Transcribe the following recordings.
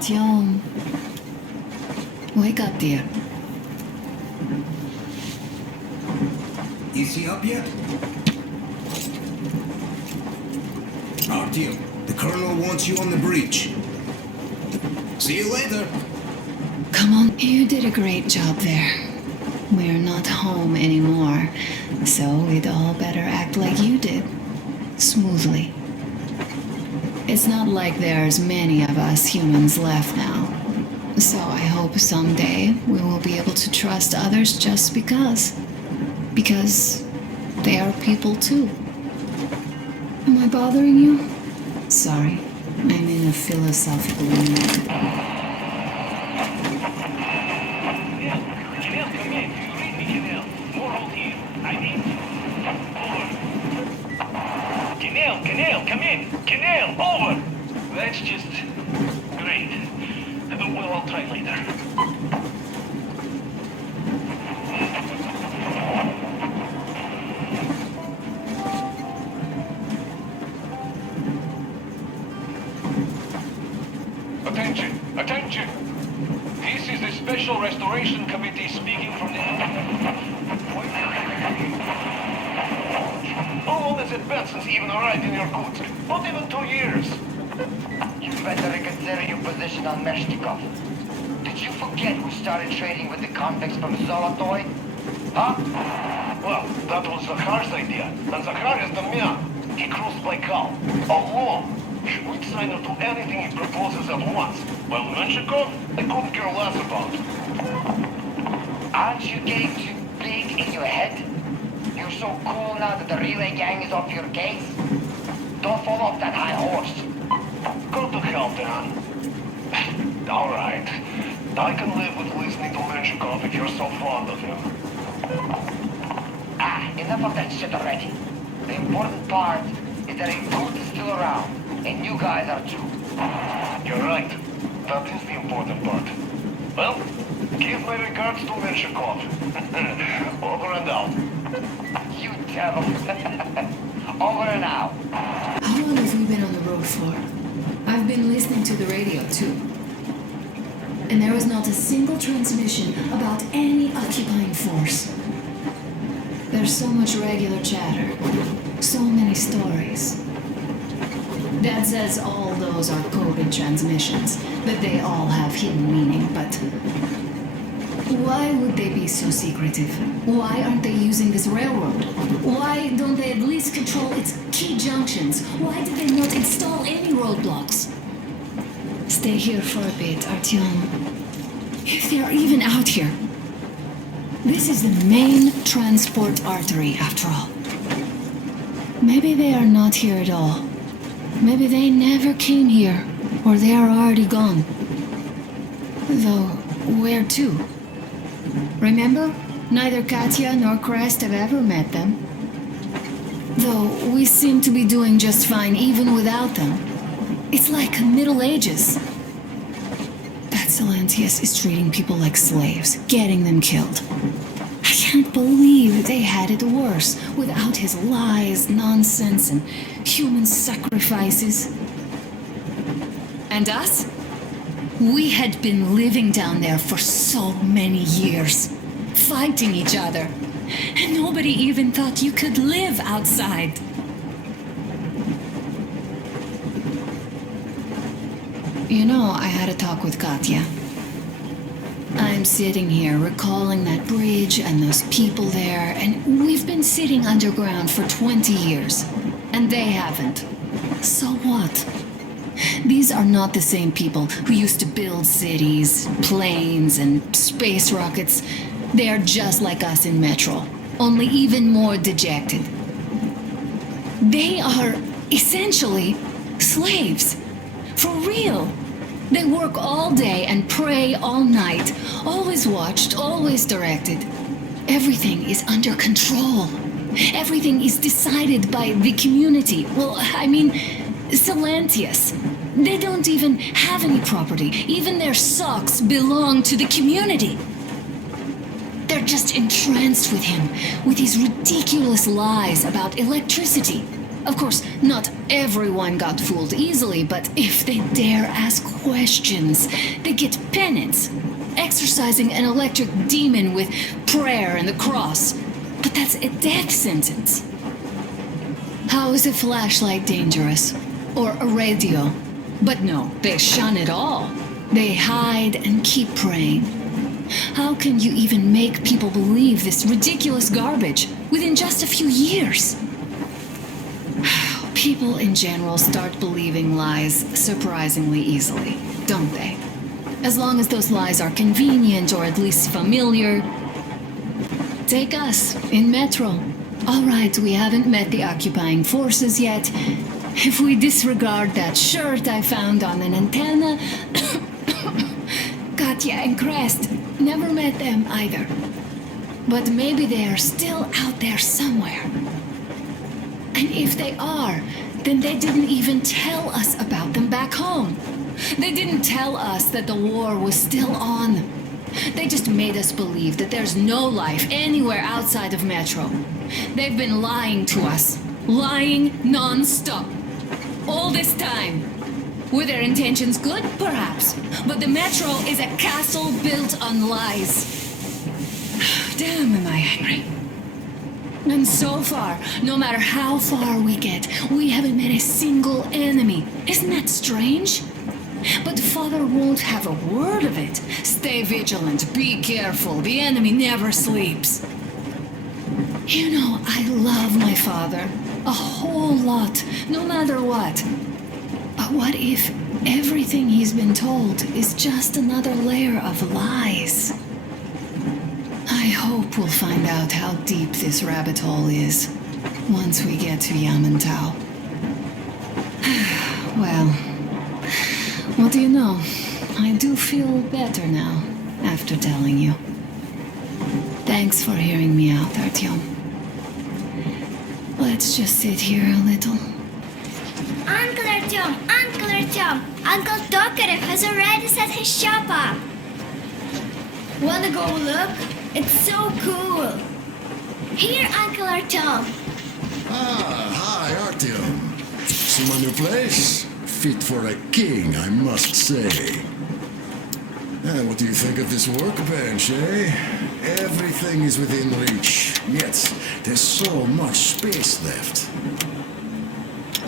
Artyom. Wake up, dear. Is he up yet? Artyom, the colonel wants you on the breach. See you later. Come on, you did a great job there. We're not home anymore, so we'd all better act like you did. Smoothly. It's not like there's many of us humans left now. So I hope someday we will be able to trust others just because. Because they are people too. Am I bothering you? Sorry, I'm in a philosophical mood. Canal, come in! Canal, over! That's just... great. Well, I'll try later. Attention! Attention! This is the Special Restoration Committee speaking from the... How long has it been since you even arrived in Irkutsk? Not even 2 years. You better reconsider your position on Meshtikov. Did you forget who started trading with the convicts from Zolotoy? Huh? Well, that was Zakhar's idea. And Zakhar is the man. He crossed Baikal. Alone. We'd sign up to anything he proposes at once. Well, Menshikov, I couldn't care less about. Aren't you getting too big in your head? You're so cool now that the relay gang is off your case? Don't fall off that high horse. Go to hell, Dan. All right. I can live with listening to Menshikov if you're so fond of him. Enough of that shit already. The important part is that Irkut is still around, and you guys are too. You're right. That is the important part. Well, give my regards to Menshikov. Over and out. You devil. Over and out. How long have we been on the road for? I've been listening to the radio too. And there was not a single transmission about any occupying force. There's so much regular chatter, so many stories. Dad says all those are coded transmissions, that they all have hidden meaning, but why would they be so secretive? Why aren't they using this railroad? Why don't they at least control its key junctions? Why did they not install any roadblocks? Stay here for a bit, Artyom. If they are even out here. This is the main transport artery, after all. Maybe they are not here at all. Maybe they never came here, or they are already gone. Though, where to? Remember? Neither Katya nor Crest have ever met them. Though, we seem to be doing just fine even without them. It's like Middle Ages. That Silantius is treating people like slaves, getting them killed. I can't believe they had it worse without his lies, nonsense, and human sacrifices. And us? We had been living down there for so many years, fighting each other, and nobody even thought you could live outside. You know, I had a talk with Katya. I'm sitting here recalling that bridge and those people there, and we've been sitting underground for 20 years, and they haven't. So what? These are not the same people who used to build cities, planes, and space rockets. They are just like us in Metro, only even more dejected. They are essentially slaves. For real. They work all day and pray all night, always watched, always directed. Everything is under control. Everything is decided by the community. Well, I mean, Silantius. They don't even have any property. Even their socks belong to the community. They're just entranced with him, with his ridiculous lies about electricity. Of course, not everyone got fooled easily, but if they dare ask questions, they get penance, exorcising an electric demon with prayer and the cross. But that's a death sentence. How is a flashlight dangerous? Or a radio? But no, they shun it all. They hide and keep praying. How can you even make people believe this ridiculous garbage within just a few years? People in general start believing lies surprisingly easily, don't they? As long as those lies are convenient or at least familiar. Take us, in Metro. All right, we haven't met the occupying forces yet. If we disregard that shirt I found on an antenna... Katya and Crest, never met them either. But maybe they are still out there somewhere. And if they are, then they didn't even tell us about them back home. They didn't tell us that the war was still on. They just made us believe that there's no life anywhere outside of Metro. They've been lying to us. Lying non-stop. All this time. Were their intentions good? Perhaps. But the Metro is a castle built on lies. Damn, am I angry. And so far, no matter how far we get, we haven't met a single enemy. Isn't that strange? But Father won't have a word of it. Stay vigilant, be careful, the enemy never sleeps. You know, I love my father. A whole lot, no matter what. But what if everything he's been told is just another layer of lies? I hope we'll find out how deep this rabbit hole is once we get to Yamantau. Well, what do you know? I do feel better now after telling you. Thanks for hearing me out, Artyom. Let's just sit here a little. Uncle Artyom! Uncle Artyom! Uncle Tokarev has already set his shop up! Wanna go look? It's so cool! Here, Uncle Artyom! Ah, hi, Artyom. See my new place? Fit for a king, I must say. And what do you think of this workbench, eh? Everything is within reach, yet there's so much space left.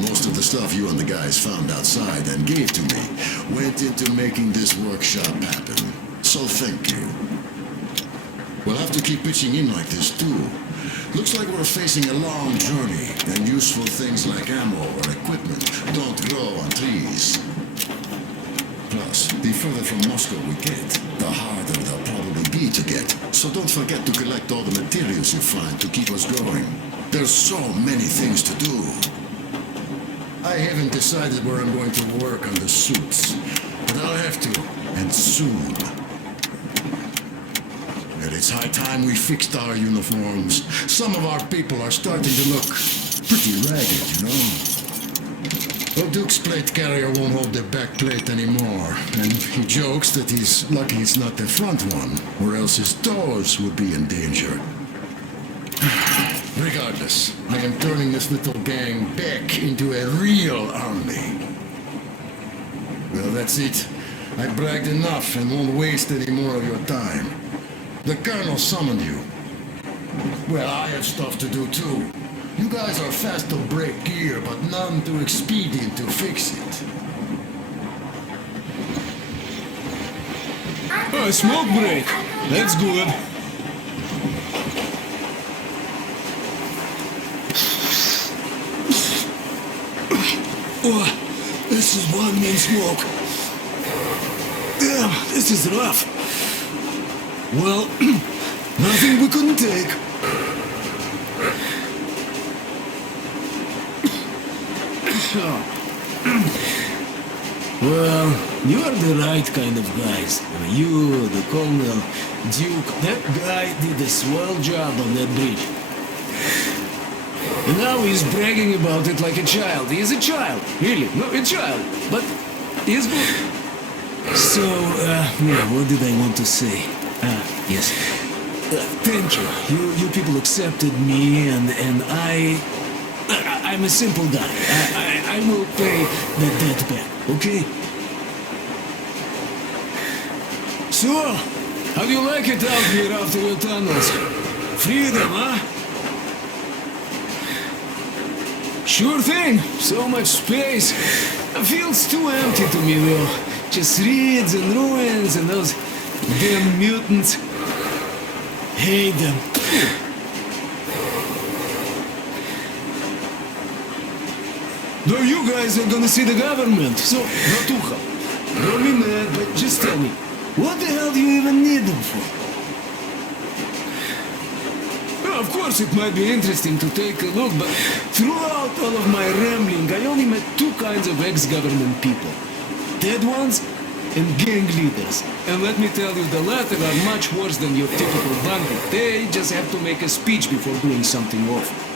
Most of the stuff you and the guys found outside and gave to me went into making this workshop happen. So thank you. We'll have to keep pitching in like this too. Looks like we're facing a long journey, and useful things like ammo or equipment don't grow on trees. Plus, the further from Moscow we get, the harder they'll probably be to get. So don't forget to collect all the materials you find to keep us going. There's so many things to do. I haven't decided where I'm going to work on the suits, but I'll have to, and soon. And it's high time we fixed our uniforms. Some of our people are starting to look pretty ragged, you know? Duke's plate carrier won't hold the back plate anymore, and he jokes that he's lucky it's not the front one, or else his toes would be in danger. Regardless, I am turning this little gang back into a real army. Well, that's it. I bragged enough and won't waste any more of your time. The Colonel summoned you. Well, I have stuff to do too. You guys are fast to break gear, but none too expedient to fix it. Oh, a smoke break. That's good. Oh, this is one man smoke. Damn, this is rough. Well, nothing we couldn't take. Well, you are the right kind of guys. You, the Colonel, Duke, that guy did a swell job on that bridge. And now he's bragging about it like a child. He is a child, really, no, a child, but he's good. So, yeah, what did I want to say? Yes. Thank you. You people accepted me, and I I'm a simple guy. I will pay the debt back, okay? So, how do you like it out here after your tunnels? Freedom, huh? Sure thing. So much space. It feels too empty to me, though. Just reeds and ruins and those damn mutants. Hate them. No, you guys are gonna see the government. So, Ratucha, don't be mad, but just tell me, what the hell do you even need them for? Well, of course, it might be interesting to take a look, but throughout all of my rambling, I only met two kinds of ex-government people. Dead ones and gang leaders. And let me tell you, the latter are much worse than your typical bandit. They just have to make a speech before doing something awful.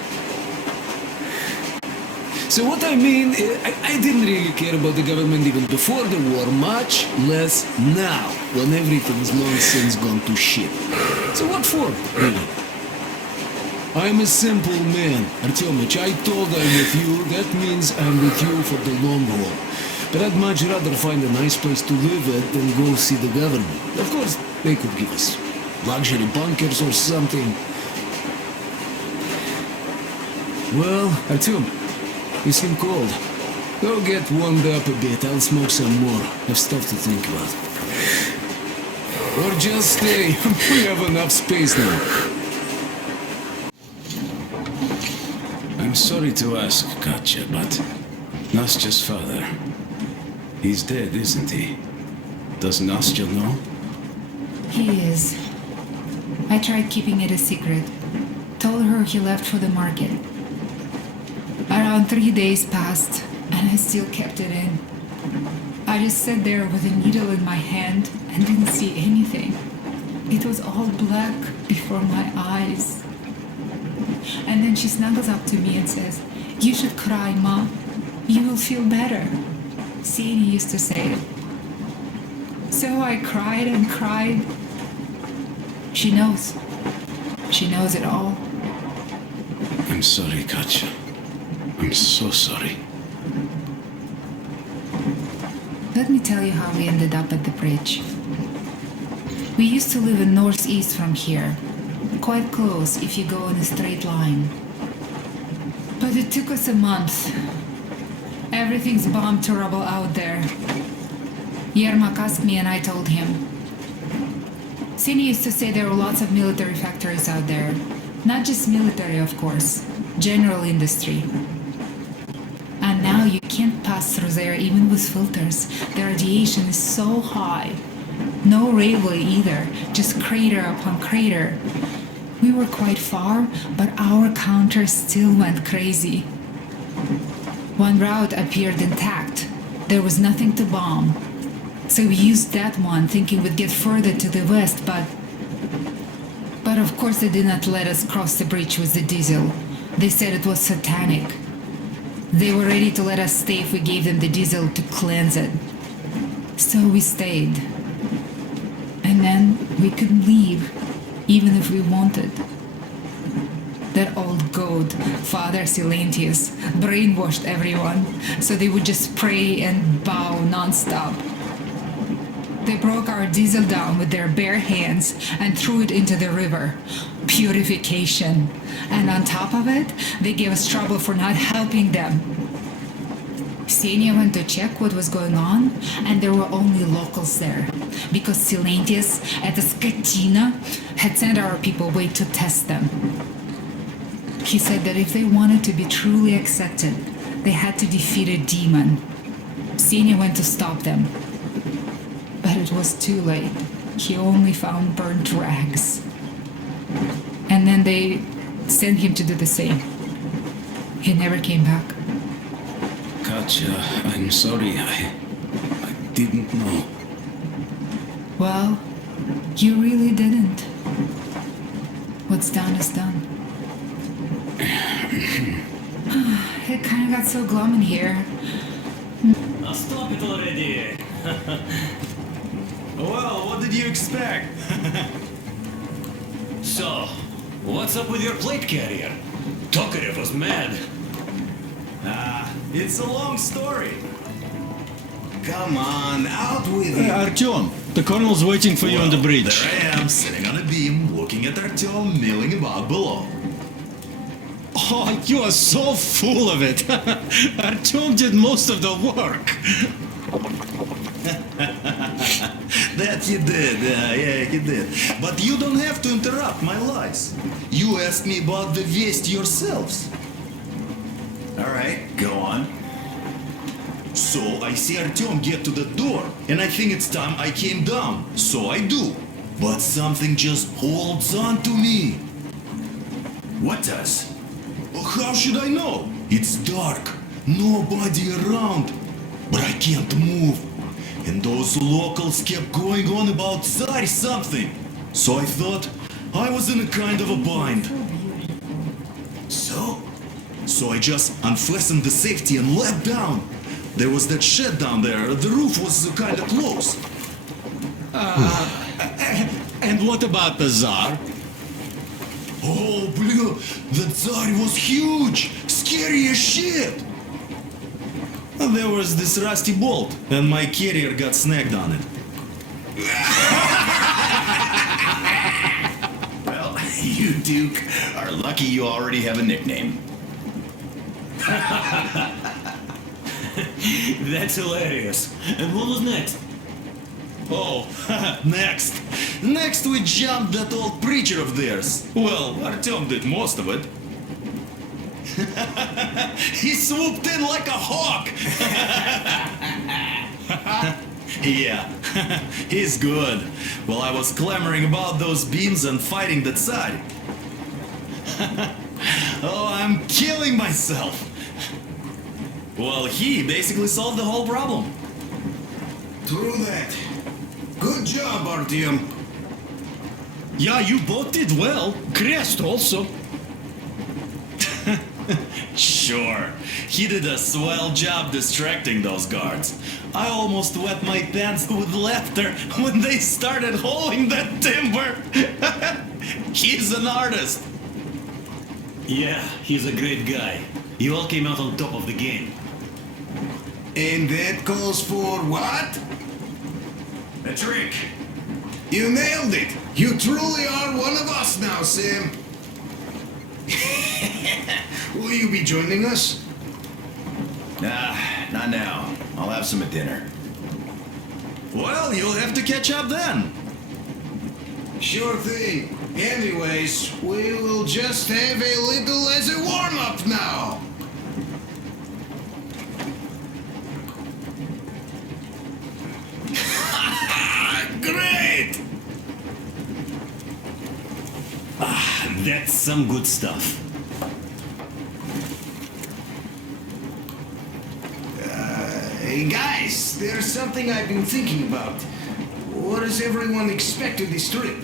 So what I mean, I didn't really care about the government even before the war, much less now, when everything's long since gone to shit. So what for, really? I'm a simple man, Artyomich. I told I'm with you, that means I'm with you for the long haul. But I'd much rather find a nice place to live at than go see the government. Of course, they could give us luxury bunkers or something. Well, Artyom, you seem cold. Go get warmed up a bit, I'll smoke some more. Have stuff to think about. Or just stay, we have enough space now. I'm sorry to ask, Katya, but Nastya's father, he's dead, isn't he? Does Nastya know? He is. I tried keeping it a secret. Told her he left for the market. Around 3 days passed, and I still kept it in. I just sat there with a needle in my hand and didn't see anything. It was all black before my eyes. And then she snuggles up to me and says, "You should cry, Ma. You will feel better." Sadie used to say it. So I cried and cried. She knows. She knows it all. I'm sorry, Katya. I'm so sorry. Let me tell you how we ended up at the bridge. We used to live in northeast from here. Quite close if you go in a straight line. But it took us a month. Everything's bombed to rubble out there. Yermak asked me and I told him. Sini used to say there were lots of military factories out there. Not just military, of course. General industry. And now you can't pass through there even with filters. The radiation is so high. No railway either, just crater upon crater. We were quite far, but our counter still went crazy. One route appeared intact. There was nothing to bomb. So we used that one, thinking we'd get further to the west, but of course they did not let us cross the bridge with the diesel. They said it was satanic. They were ready to let us stay if we gave them the diesel to cleanse it. So we stayed. And then we couldn't leave, even if we wanted. That old goat, Father Silentius, brainwashed everyone, so they would just pray and bow non-stop. They broke our diesel down with their bare hands and threw it into the river. Purification. And on top of it, they gave us trouble for not helping them. Ksenia went to check what was going on, and there were only locals there, because Silentius at the Skatina had sent our people away to test them. He said that if they wanted to be truly accepted, they had to defeat a demon. Ksenia went to stop them. But it was too late. He only found burnt rags. And then they sent him to do the same. He never came back. Katya, I'm sorry. I didn't know. Well, you really didn't. What's done is done. It kind of got so glum in here. Now stop it already. Well, what did you expect? So, what's up with your plate carrier? Tokarev was mad. It's a long story. Come on, out with it. Artyom, the colonel's waiting for you on the bridge. There I am, sitting on a beam, looking at Artyom milling about below. Oh, you are so full of it. Artyom did most of the work. That he did, yeah, he did. But you don't have to interrupt my lies. You asked me about the Vest yourselves. Alright, go on. So I see Artyom get to the door, and I think it's time I came down. So I do. But something just holds on to me. What does? How should I know? It's dark, nobody around. But I can't move. And those locals kept going on about Tsar something. So I thought I was in a kind of a bind. So I just unfastened the safety and leapt down. There was that shed down there. The roof was kind of close. And what about the Tsar? Oh, blue, the Tsar was huge, scary as shit. There was this rusty bolt, and my carrier got snagged on it. Well, you, Duke, are lucky you already have a nickname. That's hilarious. And what was next? Oh, next. Next we jumped that old preacher of theirs. Well, Artyom did most of it. He swooped in like a hawk. Yeah, he's good. While I was clamoring about those beams and fighting the Tsar. Oh, I'm killing myself. Well, he basically solved the whole problem. True that. Good job, Artyom. Yeah, you both did well. Crest also. Sure, he did a swell job distracting those guards. I almost wet my pants with laughter when they started hauling that timber. He's an artist. Yeah, he's a great guy. You all came out on top of the game. And that calls for what? A trick. You nailed it. You truly are one of us now, Sam. Will you be joining us? Nah, not now. I'll have some at dinner. Well, you'll have to catch up then. Sure thing. Anyways, we will just have a little as a warm-up now. Great! That's some good stuff. Hey guys, there's something I've been thinking about. What does everyone expect of this trip?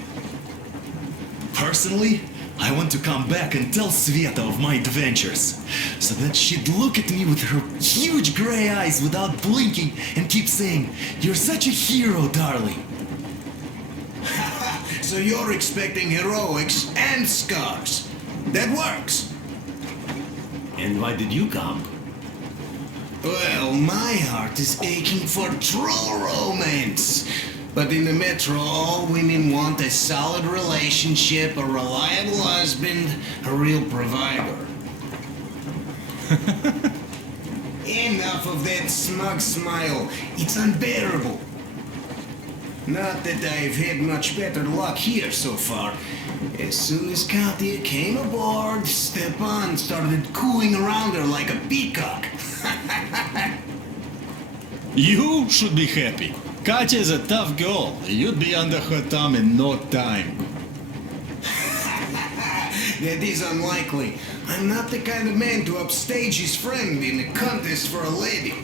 Personally, I want to come back and tell Sveta of my adventures, so that she'd look at me with her huge gray eyes without blinking and keep saying, "You're such a hero, darling." So you're expecting heroics and scars. That works. And why did you come? Well, my heart is aching for true romance. But in the metro, all women want a solid relationship, a reliable husband, a real provider. Enough of that smug smile. It's unbearable. Not that I've had much better luck here so far. As soon as Katya came aboard, Stepan started cooing around her like a peacock. You should be happy. Katya is a tough girl. You'd be under her thumb in no time. That is unlikely. I'm not the kind of man to upstage his friend in a contest for a lady.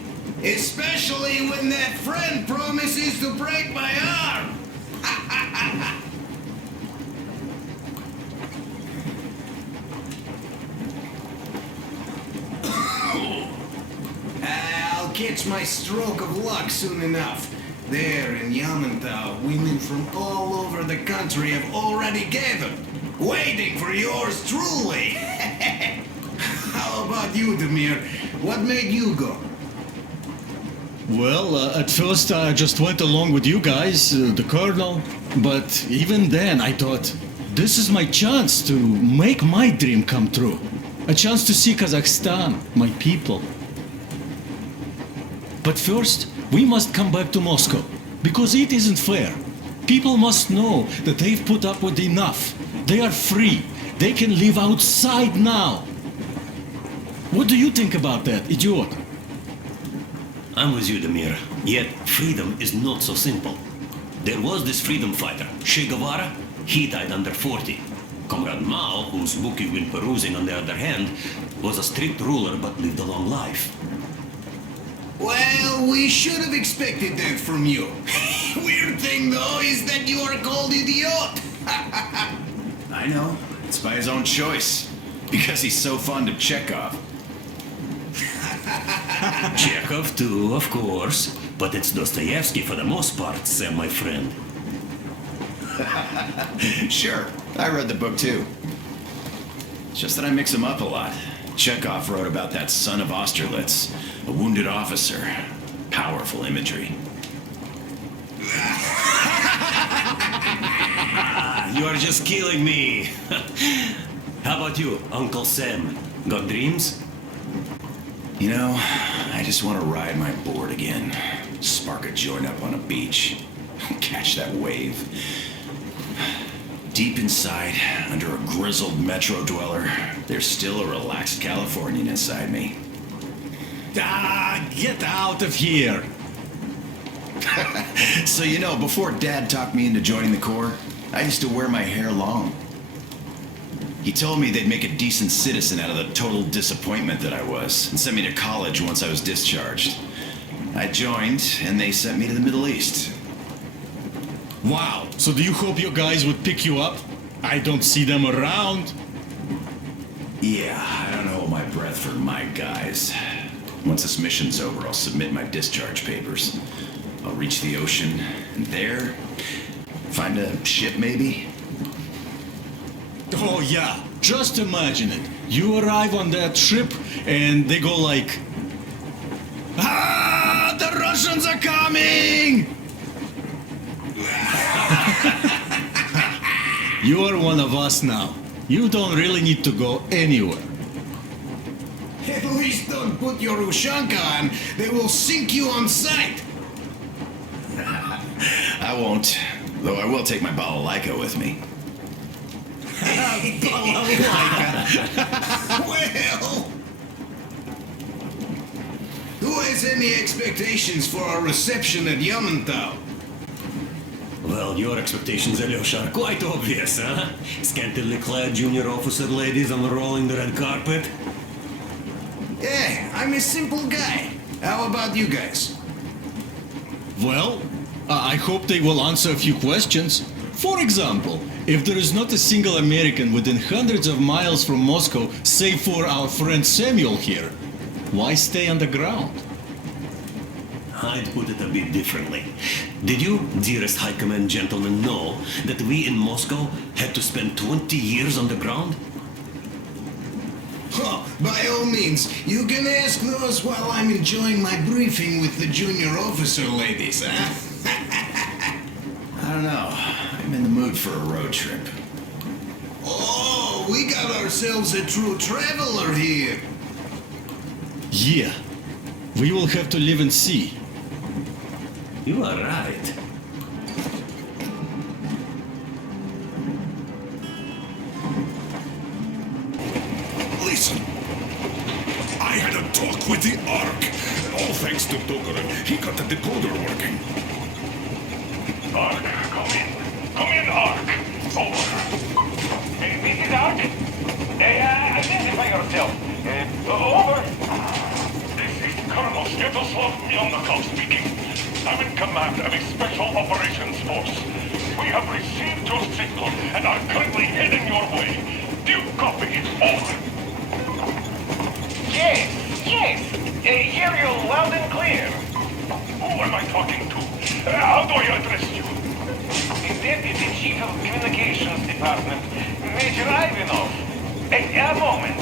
Especially when that friend promises to break my arm. I'll catch my stroke of luck soon enough. There in Yamantau, women from all over the country have already gathered, waiting for yours truly. How about you, Demir? What made you go? Well, at first I just went along with you guys, the colonel. But even then I thought, this is my chance to make my dream come true. A chance to see Kazakhstan, my people. But first, we must come back to Moscow, because it isn't fair. People must know that they've put up with enough. They are free. They can live outside now. What do you think about that, idiot? I'm with you, Demir. Yet, freedom is not so simple. There was this freedom fighter, Che Guevara. He died under 40. Comrade Mao, whose book you've been perusing on the other hand, was a strict ruler but lived a long life. Well, we should have expected that from you. Weird thing, though, is that you are called idiot. I know. It's by his own choice. Because he's so fond of Chekhov. Chekhov too, of course. But it's Dostoevsky for the most part, Sam, my friend. Sure, I read the book too. It's just that I mix them up a lot. Chekhov wrote about that son of Austerlitz, a wounded officer. Powerful imagery. You are just killing me. How about you, Uncle Sam? Got dreams? You know, I just want to ride my board again. Spark a joint up on a beach. Catch that wave. Deep inside, under a grizzled metro dweller, there's still a relaxed Californian inside me. Ah, get out of here. So you know, before Dad talked me into joining the Corps, I used to wear my hair long. He told me they'd make a decent citizen out of the total disappointment that I was, and sent me to college once I was discharged. I joined, and they sent me to the Middle East. Wow, so do you hope your guys would pick you up? I don't see them around. Yeah, I don't hold my breath for my guys. Once this mission's over, I'll submit my discharge papers. I'll reach the ocean, and there, find a ship maybe? Oh yeah, just imagine it. You arrive on that ship and they go like, ah, the Russians are coming! You are one of us now. You don't really need to go anywhere. At least don't put your Ushanka on. They will sink you on sight. I won't, though I will take my balalaika with me. Well, who has any expectations for our reception at Yamantau? Well, your expectations, Alyosha, are quite obvious, huh? Scantily clad junior officer ladies unrolling the red carpet. Yeah, I'm a simple guy. How about you guys? Well, I hope they will answer a few questions. For example, if there is not a single American within hundreds of miles from Moscow, save for our friend Samuel here, why stay underground? I'd put it a bit differently. Did you, dearest High Command gentlemen, know that we in Moscow had to spend 20 years underground? Oh, by all means, you can ask those while I'm enjoying my briefing with the junior officer ladies, huh? I don't know. I'm in the mood for a road trip. Oh, we got ourselves a true traveler here. Yeah, we will have to live and see. You are right. Listen. I had a talk with the Ark. All thanks to Tokarev. He got the decoder working. Ark, come in. Come in, Ark. Over. This is Ark. Identify yourself. Over. This is Colonel Sviatoslav Melnikov speaking. I'm in command of a special operations force. We have received your signal and are currently heading your way. Do you copy? Over. Yes. Hear you loud and clear. Who am I talking to? How do I address you? Deputy Chief of Communications Department, Major Ivanov. A moment.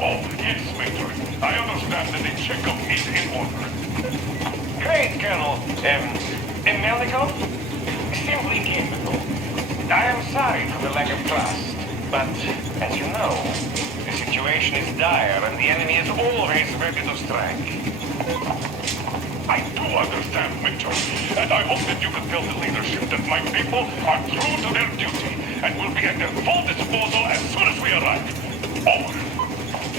Oh, yes, Major. I understand that the checkup is in order. Great, Colonel. Melnikov? Simply capable. I am sorry for the lack of trust, but as you know, the situation is dire and the enemy is always ready to strike. I do understand, Major, and I hope that you can tell the leadership that my people are true to their duty and will be at their full disposal as soon as we arrive. Over.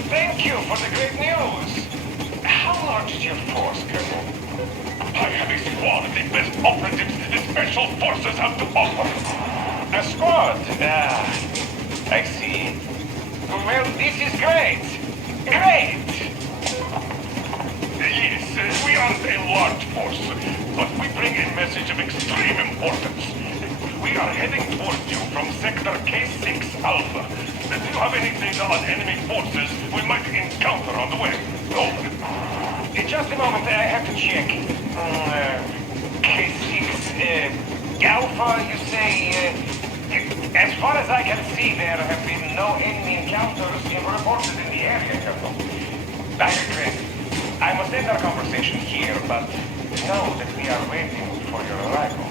Thank you for the great news. How large is your force, Colonel? I have a squad of the best operatives the Special Forces have to offer. A squad? I see. Well, this is great. Great! Yes, we aren't a large force, but we bring a message of extreme importance. We are heading towards you from Sector K6 Alpha. Do you have any data on enemy forces we might encounter on the way? Over. Just a moment, I have to check. K6 Alpha, you say? As far as I can see, there have been no enemy encounters reported in the area, Colonel. I regret. I must end our conversation here, but know that we are waiting for your arrival.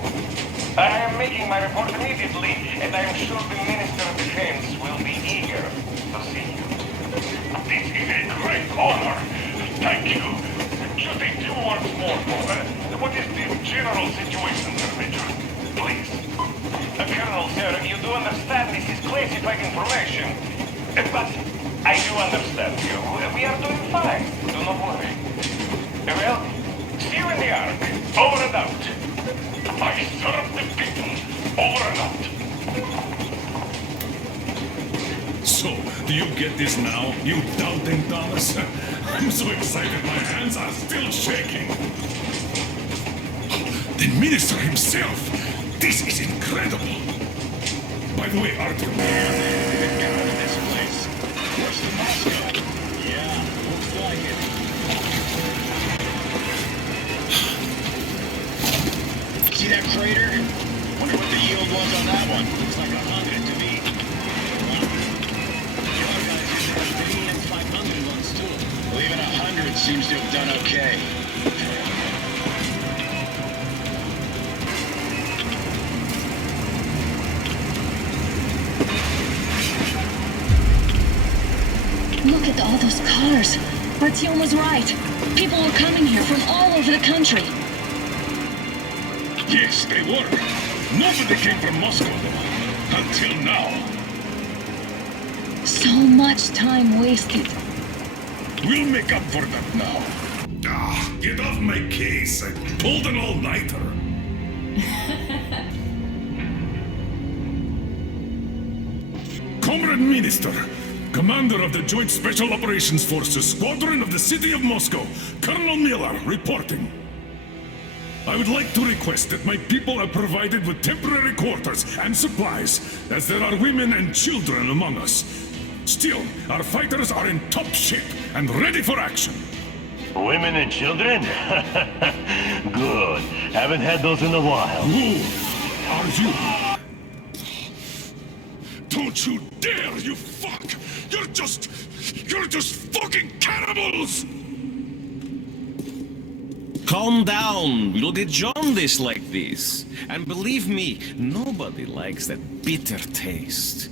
I am making my report immediately, and I am sure the Minister of Defense will be eager to see you. This is a great honor. Thank you. Just a few words more, what is the general situation, Sir Major? Please. Colonel, sir, you do understand this is classified information. But I do understand you. We are doing fine. Do not worry. Well, see you in the Ark. Over and out. I serve the people. Over and out. So, do you get this now, you doubting Thomas? I'm so excited my hands are still shaking. The minister himself! This is incredible! By the way, Artyom... Get out of this place. Where's the Moscow? Yeah, looks like it. See that crater? Wonder what the yield was on that one. Looks like 100 to me. The other guys hit the 3 and 500 ones too. Well, even 100 seems to have done okay. Look at all those cars. Artyom was right. People were coming here from all over the country. Yes, they were. Nobody came from Moscow. Until now. So much time wasted. We'll make up for that now. Ah, get off my case. I pulled an all-nighter. Comrade Minister, Commander of the Joint Special Operations Forces, Squadron of the City of Moscow, Colonel Miller, reporting. I would like to request that my people are provided with temporary quarters and supplies, as there are women and children among us. Still, our fighters are in top shape and ready for action. Women and children? Good. Haven't had those in a while. Who are you? Don't you dare, you fuck! You're just fucking cannibals! Calm down. We'll get jaundice like this. And believe me, nobody likes that bitter taste.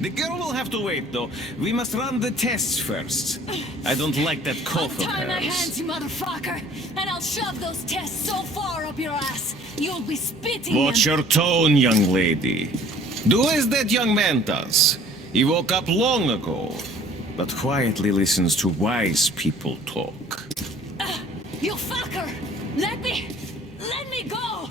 The girl will have to wait, though. We must run the tests first. I don't like that cough of Untie my hers. hands, you motherfucker, and I'll shove those tests so far up your ass, you'll be spitting. Watch your tone, young lady. Do as that young man does. He woke up long ago, but quietly listens to wise people talk. You fucker! Let me go!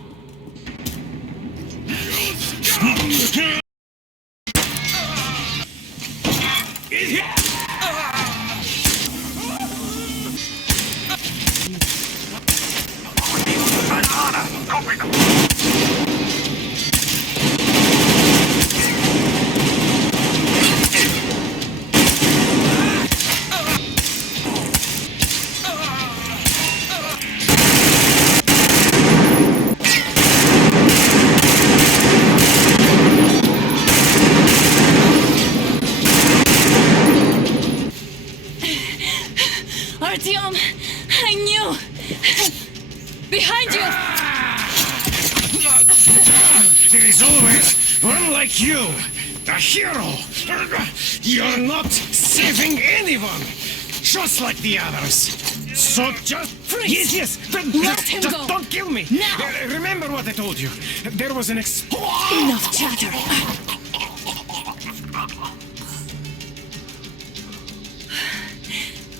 like you, a hero. You're not saving anyone, just like the others. So just Freeze! Yes. Let him just go. don't kill me. Now. Remember what I told you. There was an explosion. Enough chatter.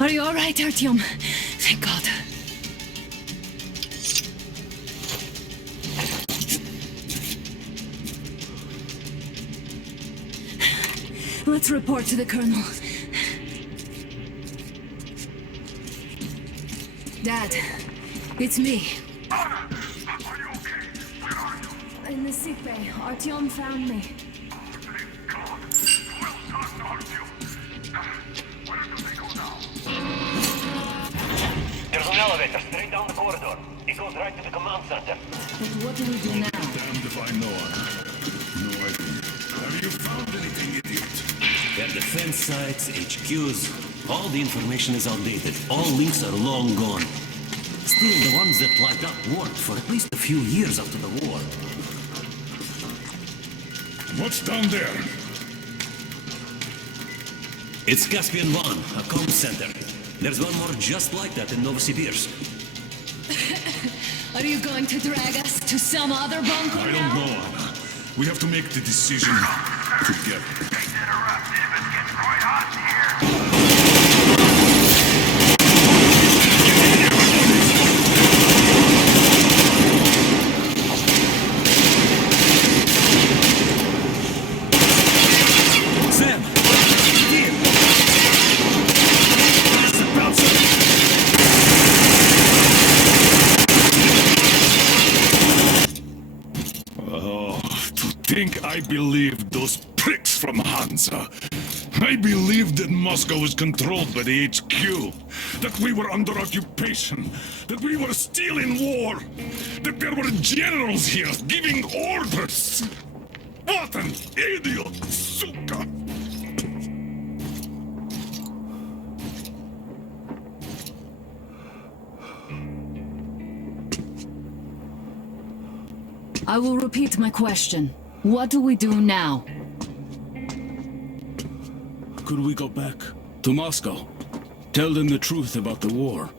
Are you all right, Artyom? Thank God. Let's report to the colonel. Dad, it's me. Are you okay? Where are you? In the sickbay, Artyom found me. Thank God. Well done, Artyom. Where do they go now? There's an elevator straight down the corridor. It goes right to the command center. But what do we do now? Damned if I know. No idea. Have you found anything, idiot? Their defense sites, HQs, all the information is outdated. All links are long gone. Still, the ones that light up worked for at least a few years after the war. What's down there? It's Caspian Sea, a comm center. There's one more just like that in Novosibirsk. Are you going to drag us to some other bunker I now? don't know, Anna. We have to make the decision together. Sam! Here! Oh, to think I believed those pricks from Hansa. I believed that Moscow was controlled by the HQ, that we were under occupation, that we were still in war, that there were generals here giving orders. What an idiot, suka! I will repeat my question. What do we do now? Could we go back to Moscow? Tell them the truth about the war.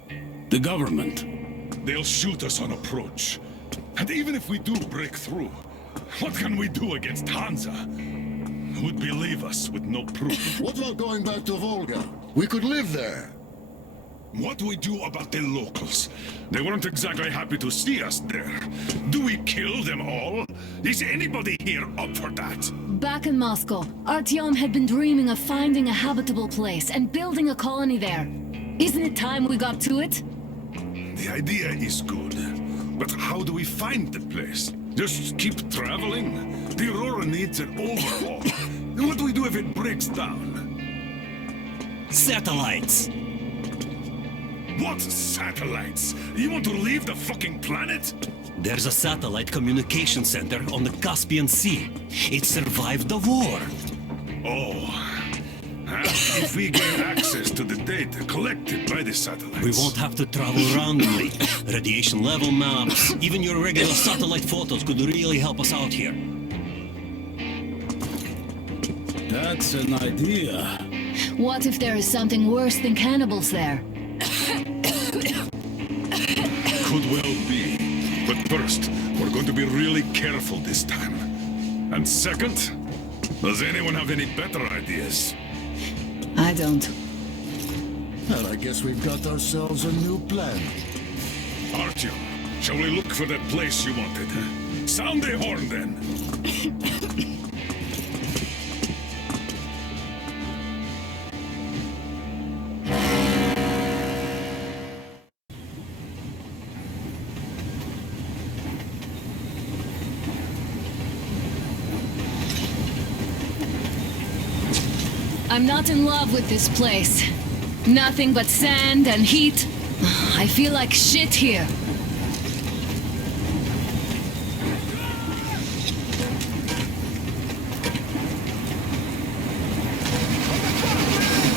The government. They'll shoot us on approach. And even if we do break through, what can we do against Hansa? Who'd believe us with no proof? What about going back to Volga? We could live there. What do we do about the locals? They weren't exactly happy to see us there. Do we kill them all? Is anybody here up for that? Back in Moscow, Artyom had been dreaming of finding a habitable place and building a colony there. Isn't it time we got to it? The idea is good. But how do we find the place? Just keep traveling? The Aurora needs an overhaul. What do we do if it breaks down? Satellites! What satellites? You want to leave the fucking planet? There's a satellite communication center on the Caspian Sea. It survived the war. Oh. And if we gain access to the data collected by the satellites... We won't have to travel randomly. Radiation level maps, even your regular satellite photos could really help us out here. That's an idea. What if there is something worse than cannibals there? Could well be. But first, we're going to be really careful this time. And second, does anyone have any better ideas? I don't. Well, I guess we've got ourselves a new plan. Artyom, shall we look for that place you wanted? Sound the horn, then. I'm not in love with this place. Nothing but sand and heat. I feel like shit here.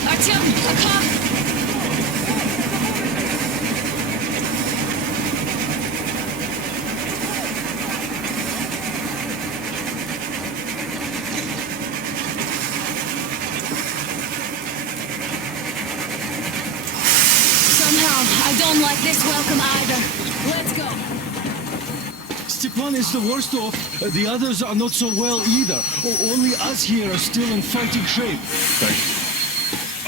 Artyom, a car! this welcome either. Let's go. Stepan is the worst off. The others are not so well either. Only us here are still in fighting shape. Thank you.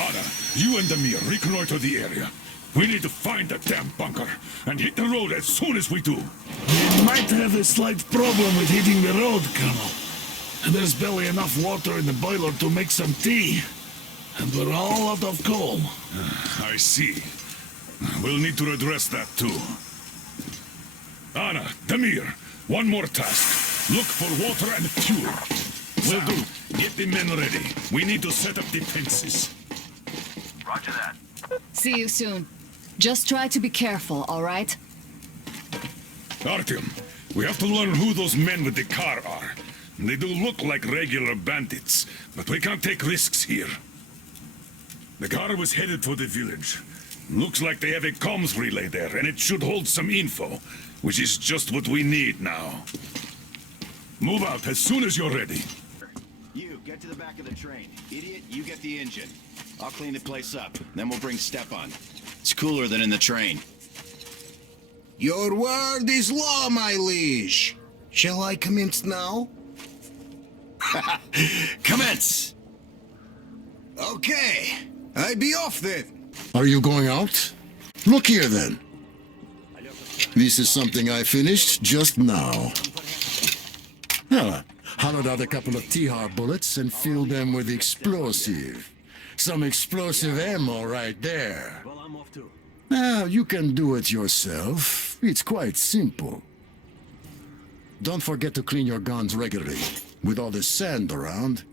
Anna, you and Damir reconnoiter the area. We need to find that damn bunker and hit the road as soon as we do. We might have a slight problem with hitting the road, Colonel. There's barely enough water in the boiler to make some tea. And we're all out of coal. I see. We'll need to address that too. Anna, Damir, one more task. Look for water and fuel. Will do. Get the men ready. We need to set up defenses. Roger that. See you soon. Just try to be careful, all right? Artyom, we have to learn who those men with the car are. They do look like regular bandits, but we can't take risks here. The car was headed for the village. Looks like they have a comms relay there, and it should hold some info, which is just what we need now. Move out as soon as you're ready. You, get to the back of the train. Idiot, you get the engine. I'll clean the place up, then we'll bring Stepan. It's cooler than in the train. Your word is law, my liege. Shall I commence now? Commence! Okay, I be off then. Are you going out? Look here then. This is something I finished just now. Hollowed out a couple of T-Har bullets and filled them with explosive. Some explosive ammo right there. Now, you can do it yourself. It's quite simple. Don't forget to clean your guns regularly. With all this sand around,